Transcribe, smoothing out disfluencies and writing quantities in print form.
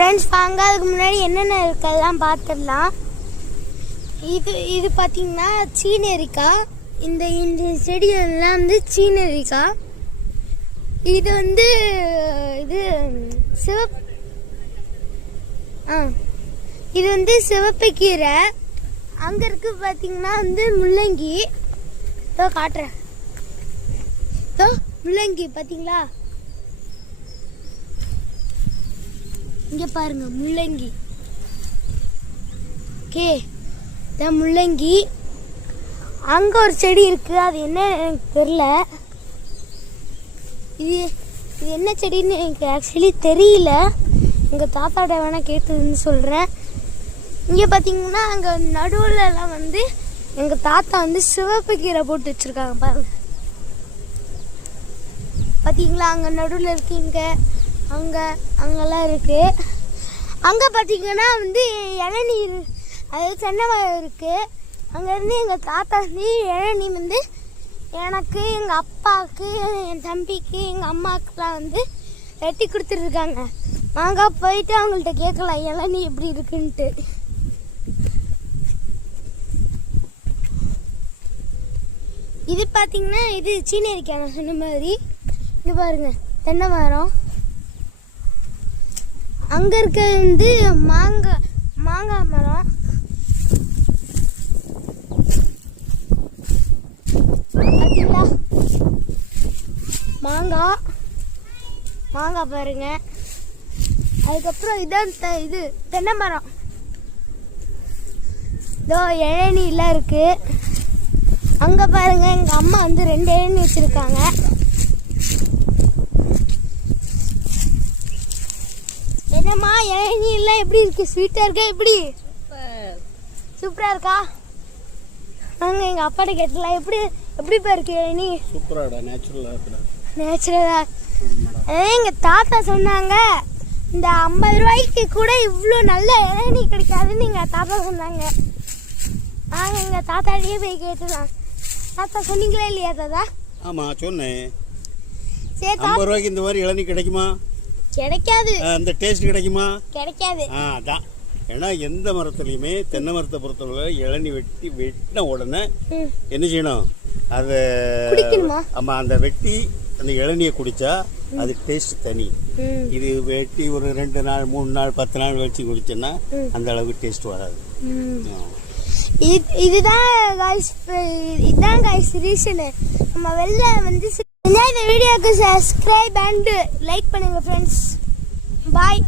Friends வாங்க, அதுக்கு முன்னாடி என்னென்ன இருக்கெல்லாம் பார்த்துடலாம். இது பார்த்தீங்கன்னா சீனரிக்காய். இந்த செடியெல்லாம் வந்து சீனரிக்காய். இது வந்து இது வந்து சிவப்பு கீரை. அங்கே இருக்கு பார்த்தீங்கன்னா வந்து முள்ளங்கி. காட்டுறேன். முள்ளங்கி பார்த்தீங்களா? இங்கே பாருங்க முள்ளங்கி. ஓகே, முள்ளங்கி. அங்கே ஒரு செடி இருக்கு, அது என்ன எனக்கு தெரியல. இது என்ன செடின்னு எனக்கு ஆக்சுவலி தெரியல. எங்கள் தாத்தாவோட வேணால் கேட்டுன்னு சொல்கிறேன். இங்கே பார்த்தீங்கன்னா அங்கே நடுவுலலாம் வந்து எங்கள் தாத்தா வந்து சிவப்பு கீரை போட்டு வச்சுருக்காங்க பாருங்க. பார்த்தீங்களா? அங்கே நடுவில் இருக்கீங்க, அங்கெல்லாம் இருக்குது. அங்கே பார்த்தீங்கன்னா வந்து இளநீர், அதாவது தென்னை மரம் இருக்குது. அங்கேருந்து எங்கள் தாத்தா வந்து இளநீ வந்து எனக்கு, எங்கள் அப்பாவுக்கு, என் தம்பிக்கு, எங்கள் அம்மாவுக்குலாம் வந்து வெட்டி கொடுத்துருக்காங்க. நாங்கள் போயிட்டு அவங்கள்ட்ட கேட்கலாம் இளநீ எப்படி இருக்குன்ட்டு. இது பார்த்தீங்கன்னா இது சீனரிக்காய். நான் சொன்ன மாதிரி இது பாருங்க தென்னை மரம். அங்கே இருக்க வந்து மாங்காய் மரம். பார்த்தீங்களா? மாங்காய் பாருங்க. அதுக்கப்புறம் இதான் இது தென்னை மரம். இதோ இளநீலாம் இருக்கு. அங்கே பாருங்க எங்கள் அம்மா வந்து 2 இளநீ வச்சுருக்காங்க. என்னம்மா இளநீலாம் எப்படி இருக்கு? ஸ்வீட்டாக இருக்கா? எப்படி சூப்பராக இருக்கா? நாங்கள் எங்கள் அப்பாட்ட கேட்டலாம், எப்படிப்பா இருக்கு இளநீ? சூப்பராக நேச்சுரலா. எங்கள் தாத்தா சொன்னாங்க, இந்த 50 ரூபாய்க்கு கூட இவ்வளோ நல்ல இளநீ கிடைக்காதுன்னு எங்கள் தாத்தா சொன்னாங்க. நாங்கள் எங்கள் தாத்தாடியே போய் கேட்டுலாம். தாத்தா சொன்னீங்களா இல்லையா தாத்தா? ஆமாம் சொன்னேன். சரி, 50 ரூபாய்க்கு இந்த மாதிரி இளநீ கிடைக்குமா? கிடைக்காது. அந்த டேஸ்ட் கிடைக்குமா? கிடைக்காது. அதான். ஏன்னா எந்த மரத்துலையுமே தென்னை மரத்தை பொறுத்தவரை இளநீ வெட்டின உடனே என்ன செய்யணும்? அதை குடிக்கணுமா? ஆமாம், அந்த வெட்டி அந்த இளநியை குடித்தா அது டேஸ்ட் தனி. இது வெட்டி ஒரு 2 நாள் 3 நாள் 10 நாள் வச்சு குடிச்சோன்னா அந்த அளவுக்கு டேஸ்ட் வராது. இதுதான் கைஸ் ரீசனு. நம்ம வெளில வந்து இந்த வீடியோக்கு சப்ஸ்கிரைப் அண்ட் லைக் பண்ணுங்க ஃப்ரெண்ட்ஸ். பாய்.